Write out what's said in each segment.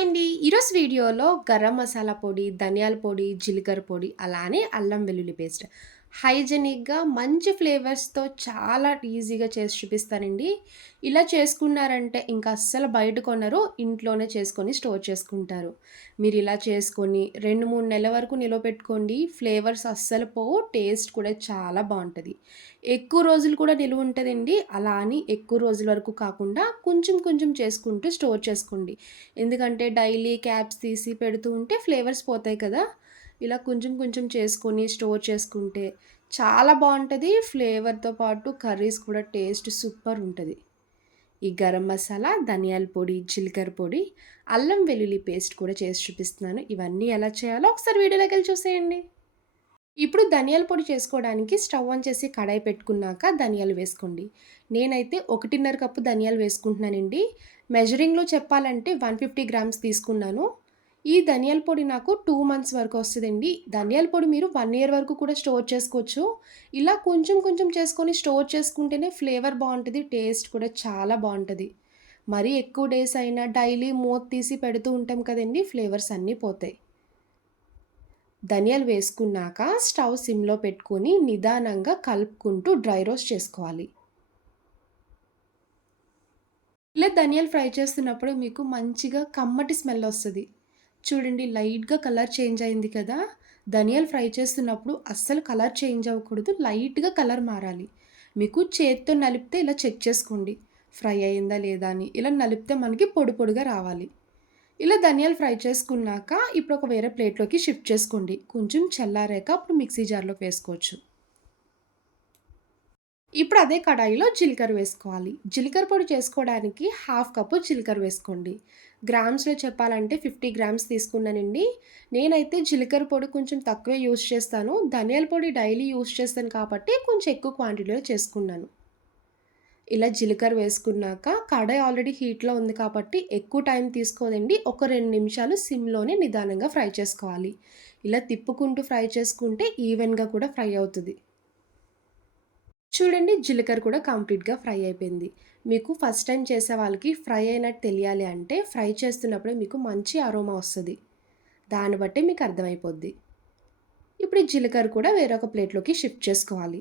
Hi అండి. ఈరోజు వీడియోలో గరం మసాలా పొడి, ధనియాల పొడి, జీలకర్ర పొడి, అలానే అల్లం వెల్లుల్లి పేస్ట్ హైజెనిక్‌గా మంచి ఫ్లేవర్స్‌తో చాలా ఈజీగా చేసి చూపిస్తానండి. ఇలా చేసుకున్నారంటే ఇంక అస్సలు బయట కొనరు. ఇంట్లోనే చేసుకొని స్టోర్ చేసుకుంటారు. మీరు ఇలా చేసుకొని 2, 3 నెలల వరకు నిలవపెట్టుకోండి. ఫ్లేవర్స్ అస్సలు పోవు. టేస్ట్ కూడా చాలా బావుంటది. ఎక్కువ రోజులు కూడా నిలువుంటదండి. అలా అని ఎక్కువ రోజుల వరకు కాకుండా కొంచెం కొంచెం చేసుకుంటూ స్టోర్ చేసుకోండి. ఎందుకంటే డైలీ క్యాప్స్ తీసి పెడుతూ ఉంటే ఫ్లేవర్స్ పోతాయి కదా! ఇలా కొంచెం కొంచెం చేసుకొని స్టోర్ చేసుకుంటే చాలా బావుంటది. ఫ్లేవర్‌తో పాటు కర్రీస్ కూడా టేస్ట్ సూపర్ ఉంటది. ఈ గరం మసాలా, ధనియాల పొడి, జీలకర్ర పొడి, అల్లం వెల్లుల్లి పేస్ట్ కూడా చేసి చూపిస్తున్నాను. ఇవన్నీ ఎలా చేయాలో ఒకసారి వీడియోలోకెళ్ళి చూసేయండి. ఇప్పుడు ధనియాల పొడి చేసుకోవడానికి స్టవ్ ఆన్ చేసి కడాయి పెట్టుకున్నాక ధనియాలు వేసుకోండి. నేనైతే 1:30 కప్పు ధనియాలు వేసుకుంటున్నానండి. మెజరింగ్‌లో చెప్పాలంటే 150 గ్రామ్స్ తీసుకున్నాను. ఈ ధనియాల పొడి నాకు 2 మంత్స్ వరకు వస్తదండి. ధనియాల పొడి మీరు 1 ఇయర్ వరకు కూడా స్టోర్ చేసుకోవచ్చు. ఇలా కొంచెం కొంచెం చేసుకొని స్టోర్ చేసుకుంటేనే ఫ్లేవర్ బావుంటది. టేస్ట్ కూడా చాలా బావుంటది. మరీ ఎక్కువ డేస్ అయినా డైలీ మూత తీసి పెడుతూ ఉంటాం కదండీ! ఫ్లేవర్స్ అన్నీ పోతాయి. ధనియాలు వేసుకున్నాక స్టవ్ సిమ్‌లో పెట్టుకొని నిదానంగా కలుపుకుంటూ డ్రై రోస్ట్ చేసుకోవాలి. ఇలా ధనియాలు ఫ్రై చేస్తున్నప్పుడు మీకు మంచిగా కమ్మటి స్మెల్ ఒస్తది. చూడండి లైట్‌గా కలర్ చేంజ్ అయింది కదా! ధనియాలు ఫ్రై చేస్తున్నప్పుడు అస్సలు కలర్ చేంజ్ అవ్వకూడదు. లైట్‌గా కలర్ మారాలి. మీకు చేత్తో నలిపితే ఇలా చెక్ చేసుకోండి. ఫ్రై అయిందా లేదా అని. ఇలా నలిపితే మనకి పొడి పొడిగా రావాలి. ఇలా ధనియాలు ఫ్రై చేసుకున్నాక ఇప్పుడు ఒక వేరే ప్లేట్‌లోకి షిఫ్ట్ చేసుకోండి. కొంచెం చల్లారాక అప్పుడు మిక్సీ జార్‌లోకి వేసుకోవచ్చు. ఇప్పుడు అదే కడాయిలో జీలకర్ర వేసుకోవాలి. జీలకర్ర పొడి చేసుకోవడానికి హాఫ్ కప్పు జీలకర్ర వేసుకోండి. గ్రామ్స్‌లో చెప్పాలంటే 50 గ్రామ్స్ తీసుకున్నానండి. నేనైతే జీలకర్ర పొడి కొంచెం తక్కువే యూజ్ చేస్తాను. ధనియాల పొడి డైలీ యూజ్ చేస్తాను కాబట్టి కొంచెం ఎక్కువ క్వాంటిటీలో చేసుకున్నాను. ఇలా జీలకర్ర వేసుకున్నాక కడాయి ఆల్రెడీ హీట్‌లో ఉంది కాబట్టి ఎక్కువ టైం తీసుకోదండి. ఒక 2 నిమిషాలు సిమ్‌లోనే నిదానంగా ఫ్రై చేసుకోవాలి. ఇలా తిప్పుకుంటూ ఫ్రై చేసుకుంటే ఈవెన్‌గా కూడా ఫ్రై అవుతది. చూడండి జీలకర్ర కూడా కంప్లీట్‌గా ఫ్రై అయిపోయింది. మీకు ఫస్ట్ టైమ్ చేసే వాళ్ళకి ఫ్రై అయినట్టు తెలియాలి అంటే ఫ్రై చేస్తున్నప్పుడే మీకు మంచి అరోమా వస్తది. దాన్ని బట్టే మీకు అర్థమైపోద్ది. ఇప్పుడు ఈ జీలకర్ర కూడా వేరొక ప్లేట్‌లోకి షిఫ్ట్ చేసుకోవాలి.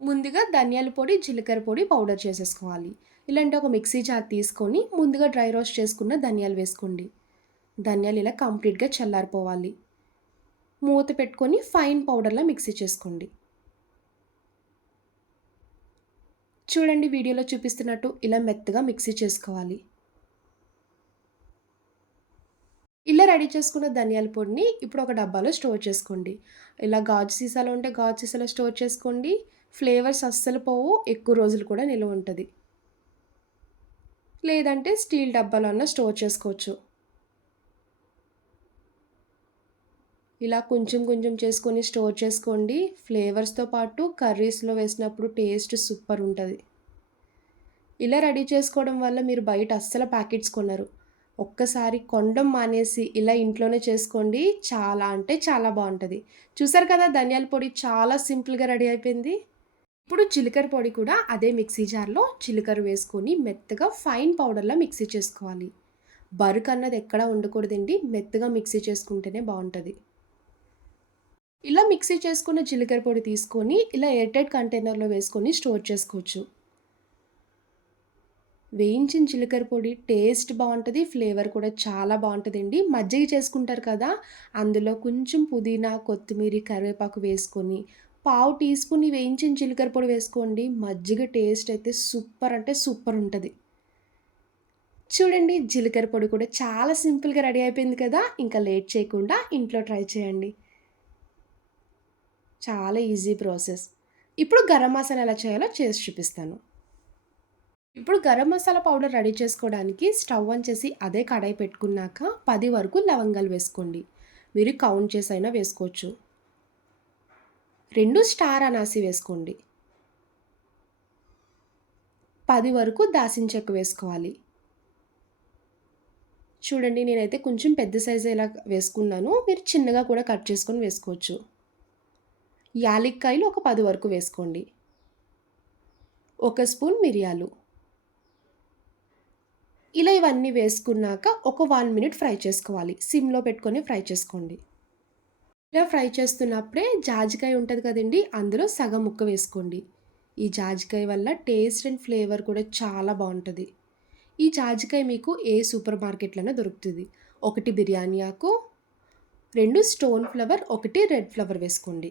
ముందుగా ధనియాల పొడి, జీలకర్ర పొడి పౌడర్ చేసేసుకోవాలి. ఇలాంటి ఒక మిక్సీ జార్ తీసుకొని ముందుగా డ్రై రోస్ట్ చేసుకున్న ధనియాలు వేసుకోండి. ధనియాలు ఇలా కంప్లీట్‌గా చల్లారిపోవాలి. మూత పెట్టుకొని ఫైన్ పౌడర్‌లా మిక్సీ చేసుకోండి. చూడండి వీడియోలో చూపిస్తున్నట్టు ఇలా మెత్తగా మిక్సీ చేసుకోవాలి. ఇలా రెడీ చేసుకున్న ధనియాల పొడిని ఇప్పుడు ఒక డబ్బాలో స్టోర్ చేసుకోండి. ఇలా గాజు సీసాలో ఉంటే గాజు సీసాలో స్టోర్ చేసుకోండి. ఫ్లేవర్స్ అస్సలు పోవు. ఎక్కువ రోజులు కూడా నిలువ ఉంటది. లేదంటే స్టీల్ డబ్బాలో అన్నా స్టోర్ చేసుకోవచ్చు. ఇలా కొంచెం కొంచెం చేసుకొని స్టోర్ చేసుకోండి. ఫ్లేవర్స్‌తో పాటు కర్రీస్‌లో వేసినప్పుడు టేస్ట్ సూపర్ ఉంటది. ఇలా రెడీ చేసుకోవడం వల్ల మీరు బయట అస్సలు ప్యాకెట్స్ కొనరు. ఒక్కసారి కొనడం మానేసి ఇలా ఇంట్లోనే చేసుకోండి. చాలా అంటే చాలా బావుంటది. చూసారు కదా ధనియాల పొడి చాలా సింపుల్‌గా రెడీ అయిపోయింది. ఇప్పుడు జీలకర్ర పొడి కూడా అదే మిక్సీ జార్‌లో జీలకర్ర వేసుకొని మెత్తగా ఫైన్ పౌడర్‌లా మిక్సీ చేసుకోవాలి. బరుకన్నది ఎక్కడా ఉండకూడదండి. మెత్తగా మిక్సీ చేసుకుంటేనే బావుంటది. ఇలా మిక్సీ చేసుకున్న జీలకర్ర పొడి తీసుకొని ఇలా ఎయిర్ టైట్ కంటైనర్‌లో వేసుకొని స్టోర్ చేసుకోవచ్చు. వేయించిన జీలకర్ర పొడి టేస్ట్ బావుంటది. ఫ్లేవర్ కూడా చాలా బావుంటదండి. మజ్జిగ చేసుకుంటారు కదా! అందులో కొంచెం పుదీనా, కొత్తిమీరి, కరివేపాకు వేసుకొని, పావు టీ స్పూన్ ఈ వేయించిన జీలకర్ర పొడి వేసుకోండి. మజ్జిగ టేస్ట్ అయితే సూపర్ అంటే సూపర్ ఉంటది. చూడండి జీలకర్ర పొడి కూడా చాలా సింపుల్‌గా రెడీ అయిపోయింది కదా! ఇంకా లేట్ చేయకుండా ఇంట్లో ట్రై చేయండి. చాలా ఈజీ ప్రాసెస్. ఇప్పుడు గరం మసాలా ఎలా చేయాలో చేసి చూపిస్తాను. ఇప్పుడు గరం మసాలా పౌడర్ రెడీ చేసుకోవడానికి స్టవ్ ఆన్ చేసి అదే కడాయి పెట్టుకున్నాక 10 వరకు లవంగాలు వేసుకోండి. మీరు కౌంట్ చేసైనా వేసుకోవచ్చు. 2 స్టార్ అనాసి వేసుకోండి. 10 వరకు దాల్చిన చెక్క వేసుకోవాలి. చూడండి నేనైతే కొంచెం పెద్ద సైజే ఇలా వేసుకున్నాను. మీరు చిన్నగా కూడా కట్ చేసుకొని వేసుకోవచ్చు. యాలక్కాయలు ఒక 10 వరకు వేసుకోండి. ఒక స్పూన్ మిరియాలు. ఇలా ఇవన్నీ వేసుకున్నాక ఒక 1 మినిట్ ఫ్రై చేసుకోవాలి. సిమ్‌లో పెట్టుకొని ఫ్రై చేసుకోండి. ఇలా ఫ్రై చేస్తున్నప్పుడే జాజికాయ ఉంటది కదండీ! అందులో సగం ముక్క వేసుకోండి. ఈ జాజికాయ వల్ల టేస్ట్ అండ్ ఫ్లేవర్ కూడా చాలా బావుంటది. ఈ జాజికాయ మీకు ఏ సూపర్ మార్కెట్‌లోనే దొరుకుతది. 1 బిర్యానీ ఆకు, 2 స్టోన్ ఫ్లవర్, 1 రెడ్ ఫ్లవర్ వేసుకోండి.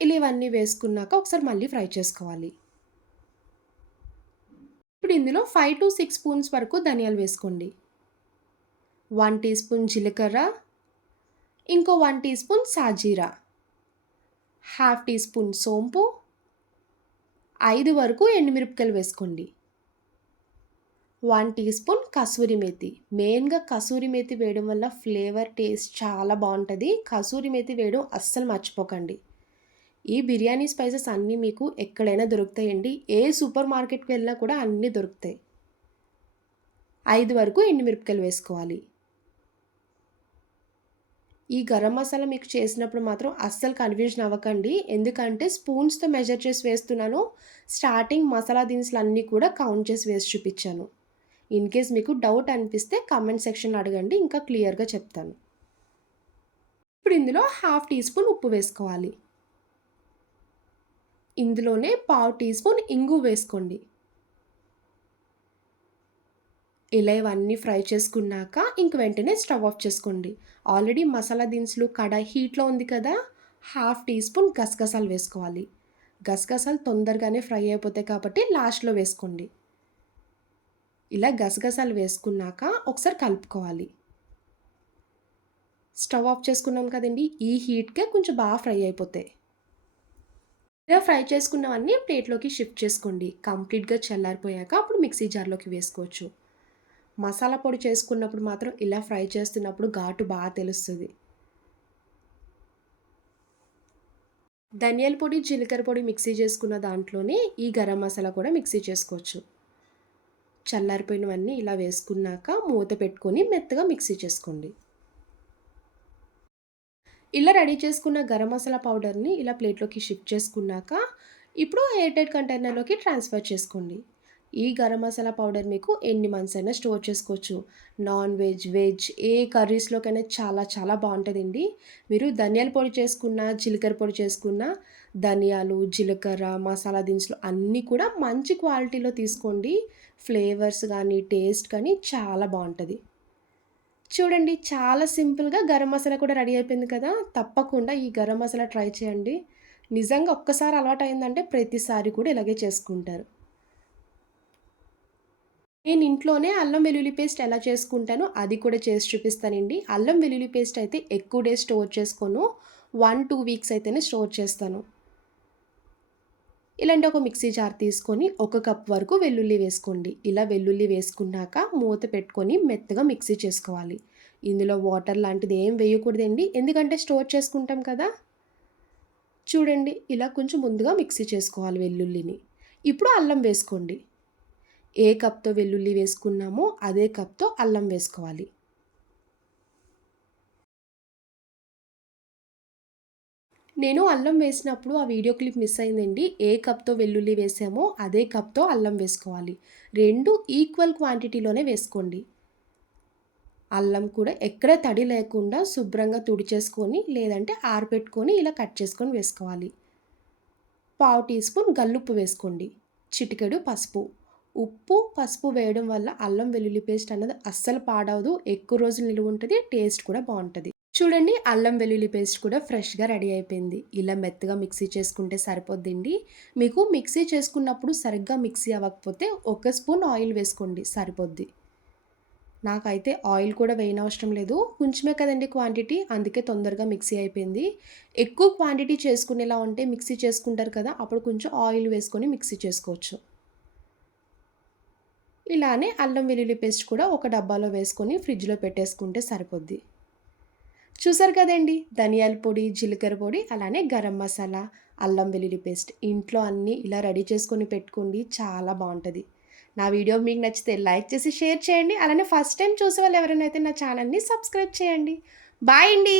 ఇలా ఇవన్నీ వేసుకున్నాక ఒకసారి మళ్ళీ ఫ్రై చేసుకోవాలి. ఇప్పుడు ఇందులో 5-6 స్పూన్స్ వరకు ధనియాలు వేసుకోండి. 1 టీ స్పూన్ జీలకర్ర, ఇంకో 1 టీ స్పూన్ సాజీరా, హాఫ్ టీ స్పూన్ సోంపు, 5 వరకు ఎండుమిరపకాయలు వేసుకోండి. 1 టీ స్పూన్ కసూరి మేతి. మెయిన్‌గా కసూరి మేతి వేయడం వల్ల ఫ్లేవర్, టేస్ట్ చాలా బావుంటది. కసూరి మేతి వేయడం అస్సలు మర్చిపోకండి. ఈ బిర్యానీ స్పైసెస్ అన్నీ మీకు ఎక్కడైనా దొరుకుతాయండి. ఏ సూపర్ మార్కెట్‌కి వెళ్ళినా కూడా అన్నీ దొరుకుతాయి. 5 వరకు ఎండుమిరపకాయలు వేసుకోవాలి. ఈ గరం మసాలా మీకు చేసినప్పుడు మాత్రం అస్సలు కన్‌ఫ్యూజన్ అవ్వకండి. ఎందుకంటే స్పూన్స్‌తో మెజర్ చేసి వేస్తున్నాను. స్టార్టింగ్ మసాలా దినుసులన్నీ కూడా కౌంట్ చేసి వేసి చూపిచ్చాను. ఇన్‌కేస్ మీకు డౌట్ అనిపిస్తే కామెంట్ సెక్షన్‌లో అడగండి. ఇంకా క్లియర్‌గా చెప్తాను. ఇప్పుడు ఇందులో హాఫ్ టీ స్పూన్ ఉప్పు వేసుకోవాలి. ఇందులోనే పావు టీ స్పూన్ ఇంగువ వేసుకోండి. ఇలా ఇవన్నీ ఫ్రై చేసుకున్నాక ఇంక వెంటనే స్టవ్ ఆఫ్ చేసుకోండి. ఆల్రెడీ మసాలా దినుసులు కడాయి హీట్‌లో ఉంది కదా! హాఫ్ టీ స్పూన్ గసగసాలు వేసుకోవాలి. గసగసాలు తొందరగానే ఫ్రై అయిపోతాయి కాబట్టి లాస్ట్‌లో వేసుకోండి. ఇలా గసగసాలు వేసుకున్నాక ఒకసారి కలుపుకోవాలి. స్టవ్ ఆఫ్ చేసుకున్నాం కదండీ! ఈ హీట్‌కే కొంచెం బాగా ఫ్రై అయిపోతాయి. ఇలా ఫ్రై చేసుకున్నవన్నీ ప్లేట్‌లోకి షిఫ్ట్ చేసుకోండి. కంప్లీట్‌గా చల్లారిపోయాక అప్పుడు మిక్సీ జార్‌లోకి వేసుకోవచ్చు. మసాలా పొడి చేసుకున్నప్పుడు మాత్రం ఇలా ఫ్రై చేస్తున్నప్పుడు ఘాటు బాగా తెలుస్తది. ధనియాల పొడి, జీలకర్ర పొడి మిక్సీ చేసుకున్న దాంట్లోనే ఈ గరం మసాలా కూడా మిక్సీ చేసుకోవచ్చు. చల్లారిపోయినవన్నీ ఇలా వేసుకున్నాక మూత పెట్టుకొని మెత్తగా మిక్సీ చేసుకోండి. ఇలా రెడీ చేసుకున్న గరం మసాలా పౌడర్‌ని ఇలా ప్లేట్‌లోకి షిఫ్ట్ చేసుకున్నాక, ఇప్పుడు ఎయిర్ టైట్ కంటైనర్‌లోకి ట్రాన్స్‌ఫర్ చేసుకోండి. ఈ గరం మసాలా పౌడర్ మీకు ఎన్ని మంత్స్ అయినా స్టోర్ చేసుకోవచ్చు. నాన్ వెజ్, వెజ్ ఏ కర్రీస్‌లోకైనా చాలా చాలా బావుంటదండి. మీరు ధనియాల పొడి చేసుకున్న, జీలకర్ర పొడి చేసుకున్న, ధనియాలు, జీలకర్ర, మసాలా దినుసులు అన్నీ కూడా మంచి క్వాలిటీలో తీసుకోండి. ఫ్లేవర్స్ గానీ, టేస్ట్ కానీ చాలా బావుంటది. చూడండి చాలా సింపుల్‌గా గరం మసాలా కూడా రెడీ అయిపోయింది కదా! తప్పకుండా ఈ గరం మసాలా ట్రై చేయండి. నిజంగా ఒక్కసారి అలవాటయిందంటే ప్రతిసారి కూడా ఇలాగే చేసుకుంటారు. నేను ఇంట్లోనే అల్లం వెల్లుల్లి పేస్ట్ ఎలా చేసుకుంటానో అది కూడా చేసి చూపిస్తానండి. అల్లం వెల్లుల్లి పేస్ట్ అయితే ఎక్కువ డేస్ స్టోర్ చేసుకోను. 1, 2 వీక్స్ అయితేనే స్టోర్ చేస్తాను. ఇలాంటి ఒక మిక్సీ జార్ తీసుకొని ఒక కప్ వరకు వెల్లుల్లి వేసుకోండి. ఇలా వెల్లుల్లి వేసుకున్నాక మూత పెట్టుకొని మెత్తగా మిక్సీ చేసుకోవాలి. ఇందులో వాటర్ లాంటిది ఏం వేయకూడదండి. ఎందుకంటే స్టోర్ చేసుకుంటాం కదా! చూడండి ఇలా కొంచెం ముందుగా మిక్సీ చేసుకోవాలి వెల్లుల్లిని. ఇప్పుడు అల్లం వేసుకోండి. ఏ కప్‌తో వెల్లుల్లి వేసుకున్నామో అదే కప్‌తో అల్లం వేసుకోవాలి. నేను అల్లం వేసినప్పుడు ఆ వీడియో క్లిప్ మిస్ అయిందండి. ఏ కప్‌తో వెల్లుల్లి వేసామో అదే కప్‌తో అల్లం వేసుకోవాలి. 2 ఈక్వల్ క్వాంటిటీలోనే వేసుకోండి. అల్లం కూడా ఎక్కడ తడి లేకుండా శుభ్రంగా తుడిచేసుకొని లేదంటే ఆరబెట్టుకొని ఇలా కట్ చేసుకొని వేసుకోవాలి. పావు టీ స్పూన్ గల్లుప్పు వేసుకోండి. చిటికెడు పసుపు. ఉప్పు, పసుపు వేయడం వల్ల అల్లం వెల్లుల్లి పేస్ట్ అన్నది అస్సలు పాడవదు. ఎక్కువ రోజులు నిలువ ఉంటది. టేస్ట్ కూడా బావుంటది. చూడండి అల్లం వెల్లుల్లి పేస్ట్ కూడా ఫ్రెష్‌గా రెడీ అయిపోయింది. ఇలా మెత్తగా మిక్సీ చేసుకుంటే సరిపోద్దండి. మీకు మిక్సీ చేసుకున్నప్పుడు సరిగ్గా మిక్సీ అవ్వకపోతే ఒక స్పూన్ ఆయిల్ వేసుకోండి సరిపోద్ది. నాకైతే ఆయిల్ కూడా వేయనవసరం లేదు. కొంచెమే కదండీ క్వాంటిటీ అందుకే తొందరగా మిక్సీ అయిపోయింది. ఎక్కువ క్వాంటిటీ చేసుకునేలా ఉంటే మిక్సీ చేసుకుంటారు కదా! అప్పుడు కొంచెం ఆయిల్ వేసుకొని మిక్సీ చేసుకోవచ్చు. ఇలానే అల్లం వెల్లుల్లి పేస్ట్ కూడా ఒక డబ్బాలో వేసుకొని ఫ్రిడ్జ్‌లో పెట్టేసుకుంటే సరిపోద్ది. చూసారు కదండీ! ధనియాల పొడి, జీలకర్ర పొడి, అలానే గరం మసాలా, అల్లం వెల్లుల్లి పేస్ట్. ఇంట్లో అన్నీ ఇలా రెడీ చేసుకొని పెట్టుకోండి. చాలా బావుంటది. నా వీడియో మీకు నచ్చితే లైక్ చేసి షేర్ చేయండి. అలానే ఫస్ట్ టైమ్ చూసేవాళ్ళు ఎవరైనా అయితే నా ఛానల్‌ని సబ్స్క్రైబ్ చేయండి. బాయ్ అండి.